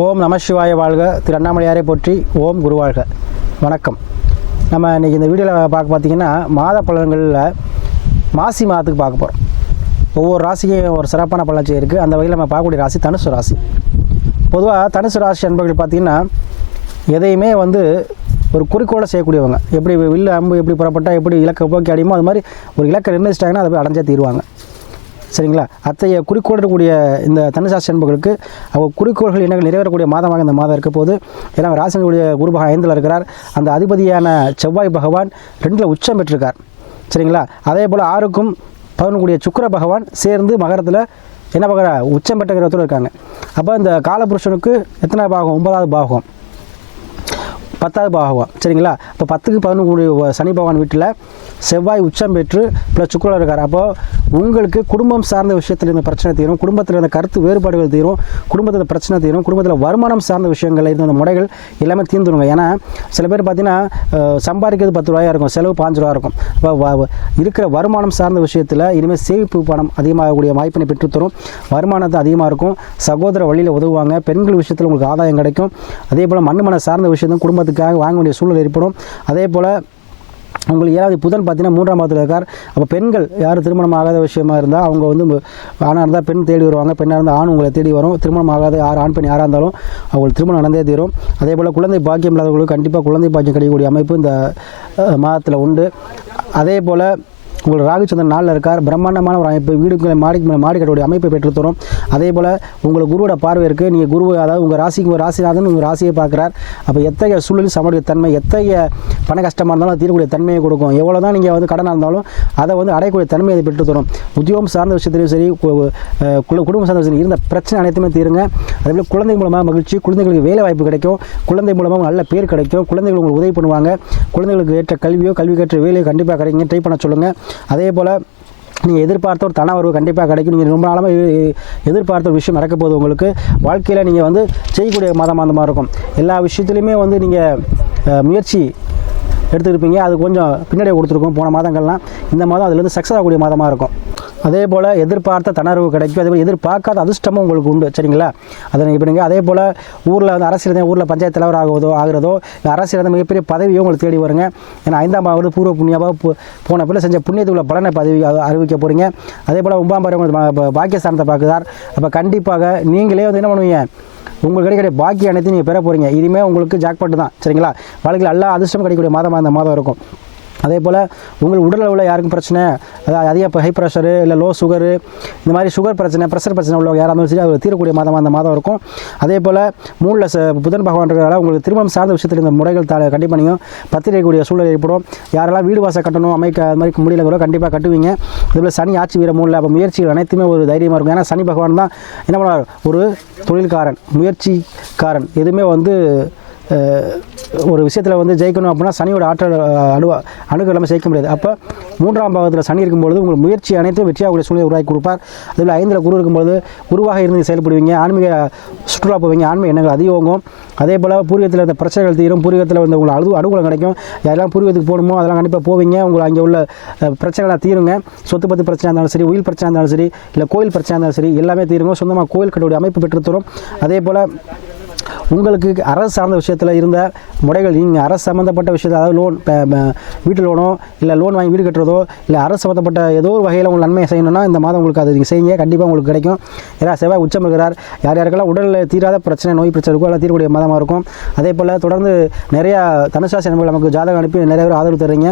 ஓம் நம சிவாய வாழ்க. திரு அண்ணாமலையாரை போற்றி. ஓம் குரு வாழ்க. வணக்கம். நம்ம இன்றைக்கி இந்த வீடியோவில் பார்த்தீங்கன்னா மாத பலன்களில் மாசி மாதத்துக்கு பார்க்க போகிறோம். ஒவ்வொரு ராசிக்கும் ஒரு சிறப்பான பலன்ச்சி இருக்குது. அந்த வகையில் நம்ம பார்க்கக்கூடிய ராசி தனுசு ராசி. பொதுவாக தனுசு ராசி அன்பர்கள் பார்த்திங்கன்னா எதையுமே ஒரு குறிக்கோளை செய்யக்கூடியவங்க. எப்படி வில்லு அம்பு எப்படி புறப்பட்டால் எப்படி இலக்கை போக்கி அடையுமோ அது மாதிரி ஒரு இலக்கை நிர்ணயிச்சிட்டாங்கன்னா அதை போய் அடைஞ்சே தீருவாங்க. சரிங்களா? அத்தகைய குறிக்கோளக்கூடிய இந்த தனுசாசி அன்பர்களுக்கு அவங்க குறிக்கோள்கள் என்ன நிறைவேறக்கூடிய மாதமாக இந்த மாதம் இருக்க போது. ஏன்னா ராசினுடைய குரு பகவான் 5ல் இருக்கிறார். அந்த அதிபதியான செவ்வாய் பகவான் 2ல் உச்சம் பெற்றிருக்கார். சரிங்களா? அதே போல் 6க்கும் 11 சுக்கிர பகவான் சேர்ந்து மகரத்தில் என்ன பார்க்குற உச்சம் பெற்ற கிரகத்தோடு இருக்காங்க. அப்போ இந்த காலபுருஷனுக்கு எத்தனை பாகம்? 9வது பாகம், 10வது பாகம். சரிங்களா? இப்போ 10க்கு 11 சனி பகவான் வீட்டில் செவ்வாய் உச்சம் பெற்று ப்ளஸ் சுக்கிரன் இருக்கார். அப்போது உங்களுக்கு குடும்பம் சார்ந்த விஷயத்தில் இருந்த பிரச்சனை தீரும், குடும்பத்தில் இருந்த கருத்து வேறுபாடுகள் தீரும், குடும்பத்தில் பிரச்சனை தீரும், குடும்பத்தில் வருமானம் சார்ந்த விஷயங்கள் இருந்த முறைகள் எல்லாமே தீர்ந்துருங்க. ஏன்னா சில பேர் பார்த்தீங்கன்னா சம்பாதிக்கிறது 10 ரூபாயாக இருக்கும், செலவு 5 ரூபா இருக்கும். அப்போ இருக்கிற வருமானம் சார்ந்த விஷயத்தில் இனிமேல் சேமிப்பு பணம் அதிகமாகக்கூடிய வாய்ப்பினை பெற்றுத்தரும். வருமானத்தை அதிகமாக இருக்கும். சகோதர வழியில் உதவுவாங்க. பெண்கள் விஷயத்தில் உங்களுக்கு ஆதாயம் கிடைக்கும். அதே போல் மண்ணு சார்ந்த விஷயத்தும் குடும்பத்துக்காக வாங்க வேண்டிய சூழல் ஏற்படும். அதே போல் உங்களுக்கு 7வது புதன் பார்த்தீங்கன்னா 3ஆம் பாவத்தில் இருக்கார். அப்போ பெண்கள் யார் திருமணம் ஆகாத விஷயமா இருந்தால் அவங்க ஆணாக இருந்தால் பெண் தேடி வருவாங்க, பெண்ணாக இருந்தால் ஆண் உங்களை தேடி வரும். திருமணம் ஆகாத ஆண் பெண் யாராக இருந்தாலும் அவங்களுக்கு திருமணம் நடந்தே தீரும். அதே போல் குழந்தை பாக்கியம் இல்லாதவங்களுக்கு கண்டிப்பாக குழந்தை பாக்கியம் கிடைக்கக்கூடிய அமைப்பு இந்த மாதத்தில் உண்டு. அதே போல் உங்களுக்கு ராகுச்சந்திரன் 4ல் இருக்கார். பிரம்மாண்டமான ஒரு அமைப்பு, வீடுகளை மாடி கட்டக்கூடிய அமைப்பை பெற்றுத்தரும். அதே போல் உங்களுக்கு குருவோட பார்வை இருக்குது. நீங்கள் குரு அதாவது உங்கள் ராசிக்கு ஒரு ராசிநாதன் உங்கள் ராசியை பார்க்குறார். அப்போ எத்தகைய சூழலில் சமாளிக்க தன்மை, எத்தகைய பண கஷ்டமாக இருந்தாலும் தீரக்கூடிய தன்மையை கொடுக்கும். எவ்வளோ தான் நீங்கள் கடனாக இருந்தாலும் அதை அடையக்கூடிய தன்மையை அதை பெற்றுத்தரும். உத்தியோகம் சார்ந்த விஷயத்திலையும் சரி, குடும்பம் சார்ந்த விஷயம் இருந்த பிரச்சனை அனைத்துமே தீருங்க. அதேபோல் குழந்தை மூலமாக மகிழ்ச்சி, குழந்தைகளுக்கு வேலை வாய்ப்பு கிடைக்கும், குழந்தை மூலமாக நல்ல பேர் கிடைக்கும், குழந்தைகள் உங்களுக்கு உதவி பண்ணுவாங்க, குழந்தைகளுக்கு ஏற்ற கல்வியோ கல்விக்கு ஏற்ற வேலையோ கண்டிப்பாக கிடைக்குங்க. ட்ரை பண்ண சொல்லுங்கள். அதே போல் நீங்கள் எதிர்பார்த்த ஒரு தன வரவு கண்டிப்பாக கிடைக்கும். நீங்கள் ரொம்ப நாளாக எதிர்பார்த்த ஒரு விஷயம் நடக்க போகுது. உங்களுக்கு வாழ்க்கையில் நீங்கள் செய்யக்கூடிய மாதமாக அந்த மாதிரி இருக்கும். எல்லா விஷயத்துலையுமே நீங்கள் முயற்சி எடுத்துருப்பீங்க. அது கொஞ்சம் பின்னாடியே கொடுத்துருக்கோம் போன மாதங்கள்லாம். இந்த மாதம் அதுலேருந்து சக்ஸஸ் ஆகக்கூடிய மாதமாக இருக்கும். அதே போல் எதிர்பார்த்த தனர்வு கிடைக்கும். அதே போல் எதிர்பார்க்காத அதிர்ஷ்டமும் உங்களுக்கு உண்டு. சரிங்களா? அதை நீங்கள் பண்ணுங்க. அதே போல் ஊரில் அரசியல் ஊரில் பஞ்சாயத்து தலைவர் ஆகிறதோ இல்லை அரசியல் மிகப்பெரிய பதவியோ உங்களுக்கு தேடி வருங்க. ஏன்னா 5ஆம் பாவம் பூர்வ புண்ணியமாக போன பிள்ளை செஞ்ச புண்ணியத்துக்குள்ள பலனை பதவி அறிவிக்க போகிறீங்க. அதே போல் 9ஆம் பாவம் பாக்கியஸ்தானத்தை பார்க்குறார். அப்போ கண்டிப்பாக நீங்களே என்ன பண்ணுவீங்க, உங்களுக்கு கிடைக்கிற பாக்கிய அனைத்தையும் நீங்கள் பெற போகிறீங்க. இனிமேல் உங்களுக்கு ஜாக்பாட்டு தான். சரிங்களா? வாழ்க்கையில் எல்லா அதிர்ஷ்டம் கிடைக்கக்கூடிய மாதமாக இந்த மாதம் இருக்கும். அதே போல் உங்களுக்கு உடல் அளவில் யாருக்கும் பிரச்சனை, அதாவது அதிக ஹை ப்ரெஷரு இல்லை லோ சுகரு, இந்த மாதிரி சுகர் பிரச்சனை ப்ரெஷர் பிரச்சனை உள்ளவங்க யாராக இருந்தாலும் சரி அது தீரக்கூடிய மாதமாக அந்த மாதம் இருக்கும். அதே போல் 3ல் புதன் பகவான் இருக்கிறதால உங்களுக்கு திருமணம் சார்ந்த விஷயத்தில் இந்த முறைகள் கண்டிப்பாக நீங்கள் பத்திரிக்கக்கூடிய சூழல் ஏற்படும். யாரெல்லாம் வீடு வாசல் கட்டணும் அமைக்க அது மாதிரி முடியல கூட கண்டிப்பாக கட்டுவீங்க. அதேபோல் சனி ஆட்சி வீர 3ல். அப்போ முயற்சிகள் அனைத்துமே ஒரு தைரியமாக இருக்கும். ஏன்னா சனி பகவான் தான் என்ன பண்ணுவார், ஒரு தொழில்காரன், முயற்சிக்காரன். எதுவுமே ஒரு விஷயத்தில் ஜெயிக்கணும் அப்படின்னா சனியோட ஆற்றல் அணுகு எல்லாமே ஜெயிக்க முடியாது. அப்போ 3ஆம் பாவத்தில் சனி இருக்கும்பொழுது உங்களுக்கு முயற்சி அனைத்தும் வெற்றியாகக்கூடிய சூழ்நிலை உருவாக்கி கொடுப்பார். அதில் 5ல் குரு இருக்கும்போது குருவாக இருந்து செயல்படுவீங்க. ஆன்மீக சுற்றுலா போவீங்க. ஆன்மீக எண்ணங்கள் அதிகமாகும். அதே போல் பூர்வீகத்தில் இருந்த பிரச்சனைகள் தீரும். பூர்வீகத்தில் உங்களுக்கு அனுகூலம் கிடைக்கும். யாரெல்லாம் பூர்வீகத்துக்கு போகணுமோ அதெல்லாம் கண்டிப்பாக போவீங்க. உங்களுக்கு அங்கே உள்ள பிரச்சனைலாம் தீருங்க. சொத்து பத்து பிரச்சனை இருந்தாலும் சரி, உயிர் பிரச்சனை இருந்தாலும் சரி, இல்லை கோயில் பிரச்சனை இருந்தாலும் சரி, எல்லாமே தீருங்க. சொந்தமாக கோயில் கட்டக்கூடிய அமைப்பு பெற்றுத்தரும். அதே போல் உங்களுக்கு அரசு சார்ந்த விஷயத்தில் இருந்த முறைகள், நீங்கள் அரசு சம்மந்தப்பட்ட விஷயத்தில், அதாவது லோன், வீட்டு லோனோ இல்லை லோன் வாங்கி வீடு கட்டுறதோ இல்லை அரசு சம்மந்தப்பட்ட ஏதோ ஒரு வகையில் உங்களுக்கு நன்மை செய்யணும்னா இந்த மாதம் உங்களுக்கு அது நீங்கள் செய்யுங்க. கண்டிப்பாக உங்களுக்கு கிடைக்கும். ஏன்னா செவ்வாய் உச்சம் இருக்கிறார். யார் யாருக்கெல்லாம் உடலில் தீராத பிரச்சனை, நோய் பிரச்சனை இருக்கோ எல்லாம் தீரக்கூடிய மாதமாக இருக்கும். அதே போல் தொடர்ந்து நிறையா தனுசாசி நண்பர்கள் நமக்கு ஜாதகம் அனுப்பி நிறைய பேர் ஆதரவு தர்றீங்க.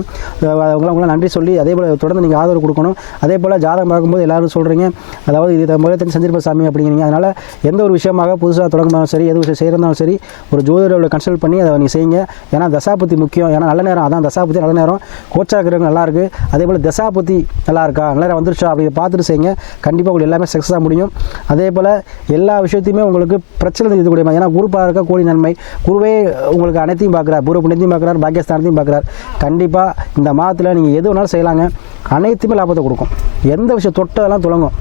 உங்களாம் நன்றி சொல்லி அதே போல் தொடர்ந்து நீங்கள் ஆதரவு கொடுக்கணும். அதே போல் ஜாதகம் பார்க்கும்போது எல்லோரும் சொல்கிறீங்க, அதாவது இது முறையத்தின் செஞ்சிருப்ப சாமி அப்படிங்கிறீங்க. அதனால் எந்த ஒரு விஷயமாக புதுசாக தொடங்குனாலும் சரி, எது விஷயம் செய்கிறதாலும் சரி, ஒரு ஜோதிடரை கன்சல்ட் பண்ணி அதை நீங்கள் செய்யுங்க. ஏன்னா தசாபுத்தி முக்கியம். ஏன்னா நல்ல நேரம் அதான் தசாபுத்தி நல்ல நேரம். கோச்சாக்கிறவங்க நல்லா இருக்குது. அதே போல் தசாபுத்தி நல்லா இருக்கா, நல்ல நேரம் வந்துருச்சா அப்படி பார்த்துட்டு செய்யுங்க. கண்டிப்பாக உங்களுக்கு எல்லாமே சக்ஸஸாக முடியும். அதே போல் எல்லா விஷயத்தையுமே உங்களுக்கு பிரச்சனை இருக்கக்கூடிய, ஏன்னா குரு பார்க்க கோடி நன்மை. குருவே உங்களுக்கு அனைத்தையும் பார்க்குறார், பூர்வ புண்ணியத்தையும் பார்க்குறார், பாக்கியஸ்தானத்தையும் பார்க்குறார். கண்டிப்பாக இந்த மாதத்தில் நீங்கள் எது வேணாலும் செய்யலாங்க. அனைத்துமே லாபத்தை கொடுக்கும். எந்த விஷயம் தொட்டதெல்லாம் தொடங்கும்.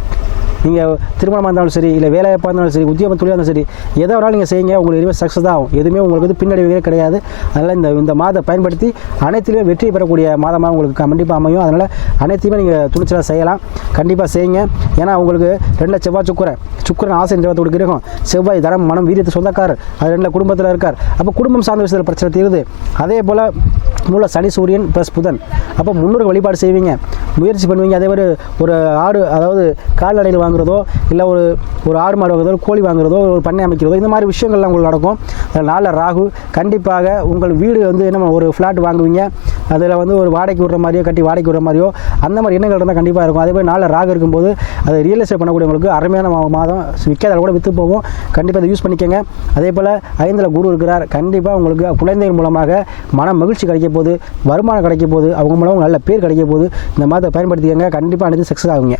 நீங்கள் திருமணமாக இருந்தாலும் சரி, இல்லை வேலைவாய்ப்பாக இருந்தாலும் சரி, உத்தியோக தொழிலாக இருந்தாலும் சரி, எதை வேணாலும் நீங்கள் செய்யுங்க, உங்களுக்கு எதுவுமே சக்ஸஸ் தான் ஆகும். எதுவுமே உங்களுக்கு வந்து பின்னடைவே கிடையாது. அதனால் இந்த மாதத்தை பயன்படுத்தி அனைத்திலுமே வெற்றி பெறக்கூடிய மாதமாக உங்களுக்கு கண்டிப்பாக அமையும். அதனால் அனைத்தையுமே நீங்கள் துணிச்சலாக செய்யலாம். கண்டிப்பாக செய்யுங்க. ஏன்னா உங்களுக்கு 2 செவ்வாய் சுக்கிரன் ஆசை நிறுவனத்தோடு கிரகம், செவ்வாய் தரம் மனம் வீரியத்தை சொந்தக்காரர், அது 2 குடும்பத்தில் இருக்கார். அப்போ குடும்பம் சார்ந்த விஷயத்தில் பிரச்சனை தீருது. அதே போல் மூல சனி சூரியன் ப்ளஸ் புதன். அப்போ முன்னோர்கள் வழிபாடு செய்வீங்க, முயற்சி பண்ணுவீங்க. அதே மாதிரி ஒரு ஆடு, அதாவது கால்நடையில் வாங்குறதோ, இல்லை ஒரு ஆடு மாடு வாங்குறதோ, கோழி வாங்குறதோ, ஒரு பண்ணை அமைக்கிறதோ, இந்த மாதிரி விஷயங்கள்லாம் உங்களுக்கு நடக்கும். நாளில் ராகு. கண்டிப்பாக உங்கள் வீடு வந்து என்ன, ஒரு ஃப்ளாட் வாங்குவீங்க, அதில் வந்து ஒரு வாடகைக்கு விடுற மாதிரியோ, கட்டி வாடகைக்கு விடுற மாதிரியோ, அந்த மாதிரி எண்ணங்கள் இருந்தால் கண்டிப்பாக இருக்கும். அதே மாதிரி நாளில் ராகு இருக்கும்போது அதை ரியல் எஸ்டேட் பண்ணக்கூடியவங்களுக்கு அருமையான மாதம். விற்காத கூட விற்று போகும். கண்டிப்பாக அதை யூஸ் பண்ணிக்கோங்க. அதே போல் 5ல் குரு இருக்கிறார். கண்டிப்பாக உங்களுக்கு குழந்தைகள் மூலமாக மன மகிழ்ச்சி கிடைக்க போகுது, வருமானம் கிடைக்க போகுது, அவங்க மூலம் நல்ல பேர் கிடைக்க போகுது. இந்த மாதத்தை பயன்படுத்திக்கங்க. கண்டிப்பாக அனைத்து சக்ஸஸ் ஆகுங்க.